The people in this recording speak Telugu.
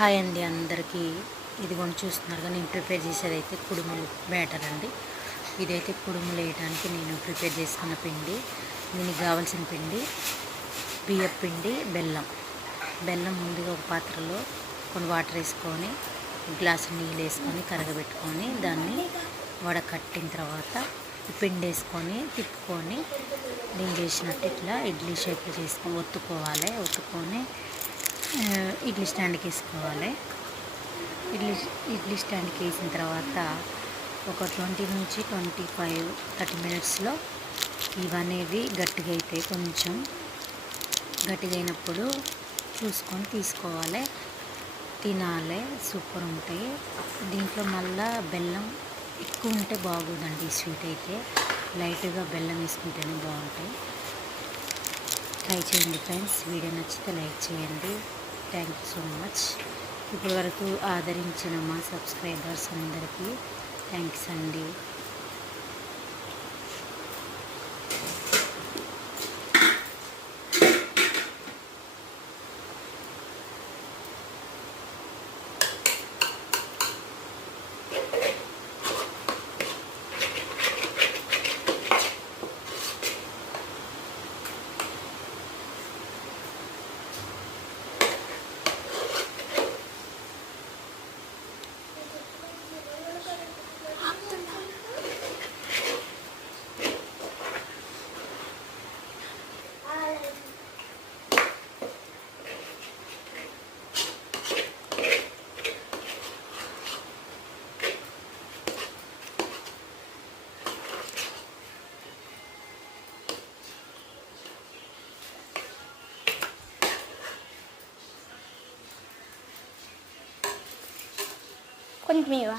హాయ్ అండి అందరికీ. ఇదిగోండి చూస్తున్నారుగా నేను ప్రిపేర్ చేసేదైతే కుడుములు బ్యాటర్ అండి. ఇదైతే కుడుములు వేయడానికి నేను ప్రిపేర్ చేసుకున్న పిండి. దీనికి కావాల్సిన పిండి బియ్యం పిండి, బెల్లం ముందుగా ఒక పాత్రలో కొన్ని వాటర్ వేసుకొని గ్లాసు నీళ్ళు వేసుకొని కరగబెట్టుకొని దాన్ని వడకట్టిన తర్వాత పిండి వేసుకొని తిప్పుకొని నేను చేసినట్టు ఇట్లా ఇడ్లీ షేప్లో చేసుకొని ఒత్తుకొని ఇడ్లీ స్టాండ్కి వేసుకోవాలి. ఇడ్లీ స్టాండ్కి వేసిన తర్వాత ఒక 20 నుంచి 30 మినిట్స్లో ఇవనేవి గట్టిగా అయితే కొంచెం గట్టిగా అయినప్పుడు చూసుకొని తీసుకోవాలి, తినాలి. సూపర్ ఉంటాయి. దీంట్లో మళ్ళీ బెల్లం ఎక్కువ ఉంటే బాగోదండి. ఈ స్వీట్ అయితే లైట్గా బెల్లం వేసుకుంటేనే బాగుంటాయి. ట్రై చేయండి ఫ్రెండ్స్. వీడియో నచ్చితే లైక్ చేయండి. Thank you so much. ఇప్పటి వరకు ఆదరించిన మా సబ్స్క్రైబర్స్ అందరికీ థ్యాంక్స్ అండి. కొంచెం ఇవ్వ.